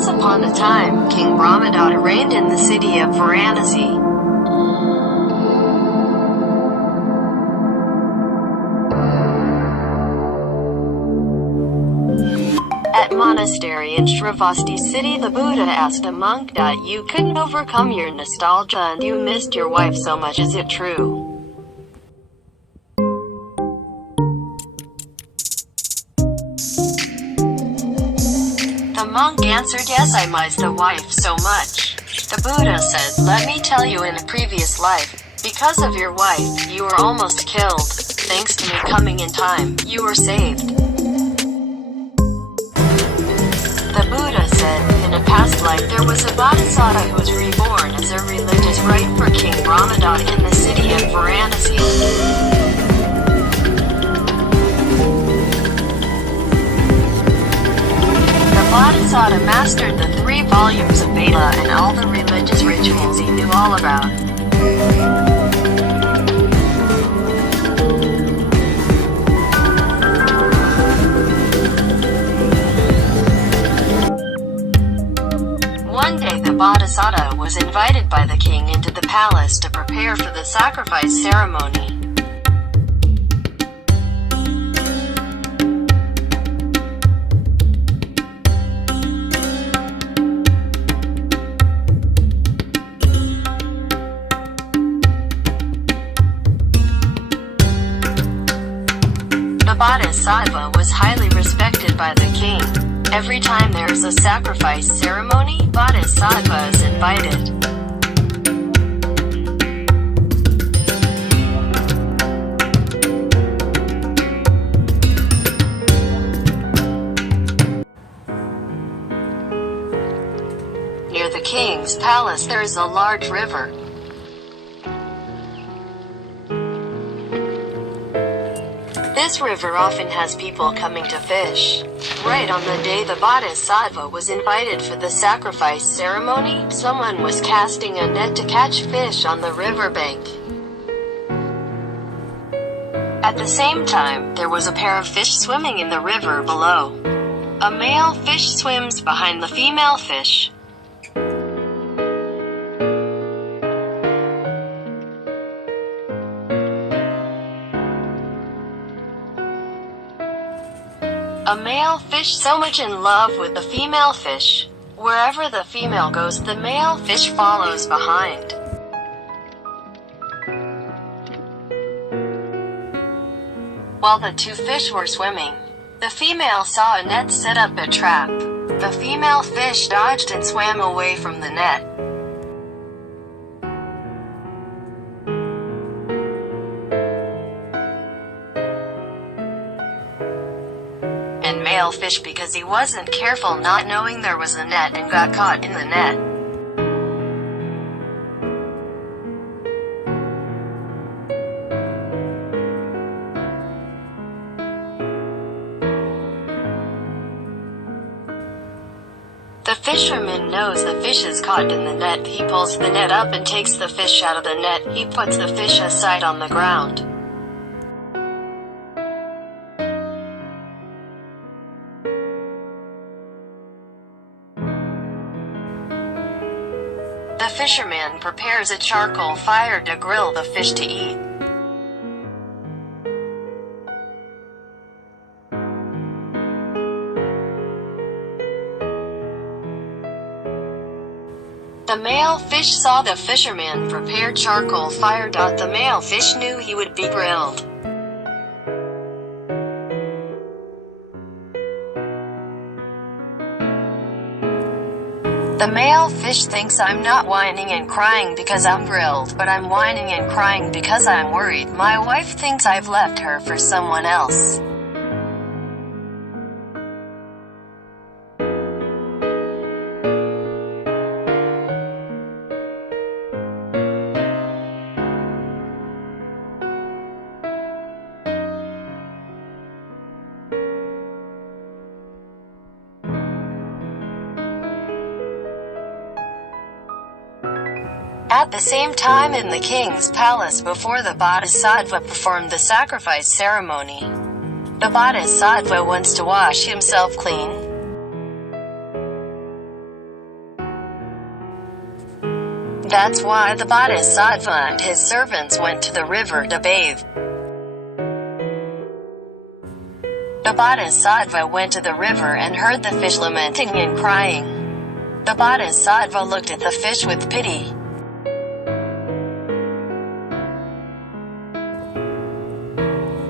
Once upon a time, King Brahmadatta reigned in the city of Varanasi. At monastery in Shravasti city, the Buddha asked a monk that you couldn't overcome your nostalgia and you missed your wife so much. Is it true? The monk answered, yes, I miss the wife so much. The Buddha said, let me tell you, in a previous life, because of your wife, you were almost killed. Thanks to me coming in time, you were saved. The Buddha said, in a past life there was a bodhisattva who was reborn as a religious rite for King Brahmadatta in the city of Varanasi. The bodhisattva mastered the 3 volumes of Veda and all the religious rituals he knew all about. One day the bodhisattva was invited by the king into the palace to prepare for the sacrifice ceremony. The bodhisattva was highly respected by the king. Every time there is a sacrifice ceremony, bodhisattva is invited. Near the king's palace there is a large river. This river often has people coming to fish. Right on the day the bodhisattva was invited for the sacrifice ceremony, someone was casting a net to catch fish on the riverbank. At the same time, there was a pair of fish swimming in the river below. A male fish swims behind the female fish. A male fish so much in love with the female fish. Wherever the female goes, the male fish follows behind. While the 2 fish were swimming, the female saw a net set up a trap. The female fish dodged and swam away from the net. And male fish, because he wasn't careful, not knowing there was a net, and got caught in the net. The fisherman knows the fish is caught in the net. He pulls the net up and takes the fish out of the net. He puts the fish aside on the ground. The fisherman prepares a charcoal fire to grill the fish to eat. The male fish saw the fisherman prepare charcoal fire. The male fish knew he would be grilled. The male fish thinks, I'm not whining and crying because I'm grilled, but I'm whining and crying because I'm worried. My wife thinks I've left her for someone else. At the same time, in the king's palace, before the bodhisattva performed the sacrifice ceremony, the bodhisattva wants to wash himself clean. That's why the Bodhisattva and his servants went to the river to bathe. The Bodhisattva went to the river and heard the fish lamenting and crying. The Bodhisattva looked at the fish with pity.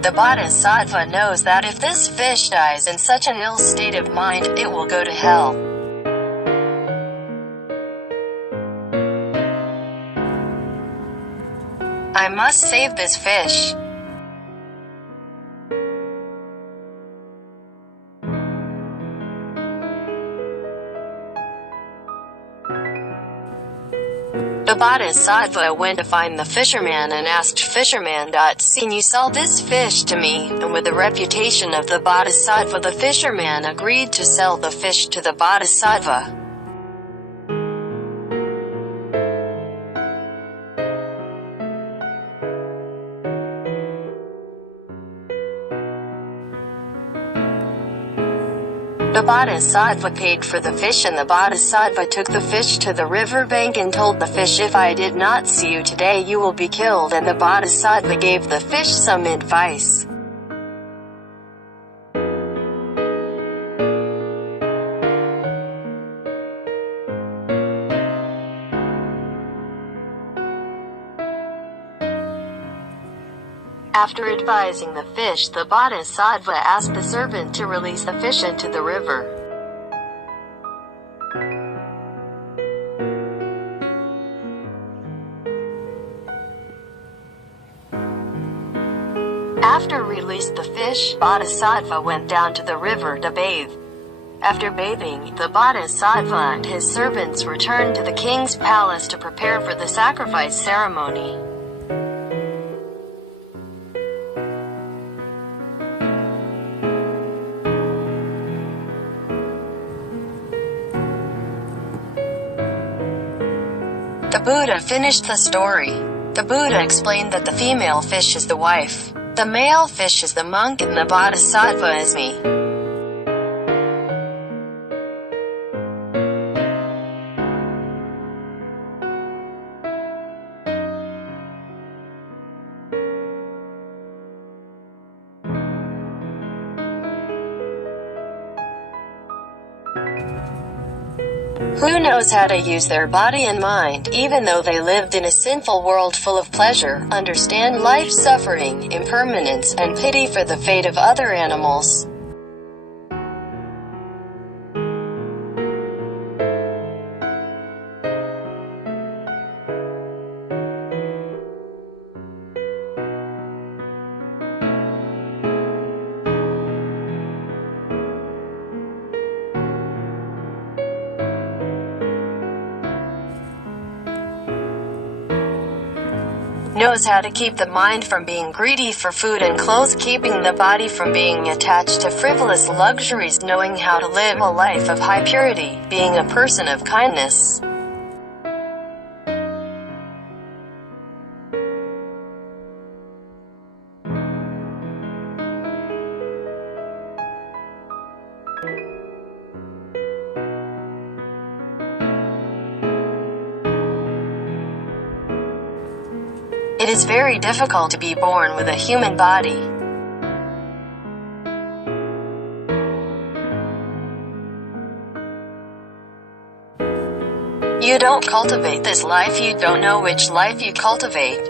The Bodhisattva knows that if this fish dies in such an ill state of mind, it will go to hell. I must save this fish. The Bodhisattva went to find the fisherman and asked fisherman, "Can you sell this fish to me?" And with the reputation of the Bodhisattva, the fisherman agreed to sell the fish to the Bodhisattva. The Bodhisattva paid for the fish, and the Bodhisattva took the fish to the river bank and told the fish, "If I did not see you today, you will be killed." And the Bodhisattva gave the fish some advice. After advising the fish, the Bodhisattva asked the servant to release the fish into the river. After released the fish, Bodhisattva went down to the river to bathe. After bathing, the Bodhisattva and his servants returned to the king's palace to prepare for the sacrifice ceremony. The Buddha finished the story. The Buddha explained that the female fish is the wife, the male fish is the monk, and the Bodhisattva is me. Who knows how to use their body and mind, even though they lived in a sinful world full of pleasure, understand life, suffering, impermanence, and pity for the fate of other animals. Knows how to keep the mind from being greedy for food and clothes, keeping the body from being attached to frivolous luxuries, knowing how to live a life of high purity, being a person of kindness. It is very difficult to be born with a human body. You don't cultivate this life, you don't know which life you cultivate.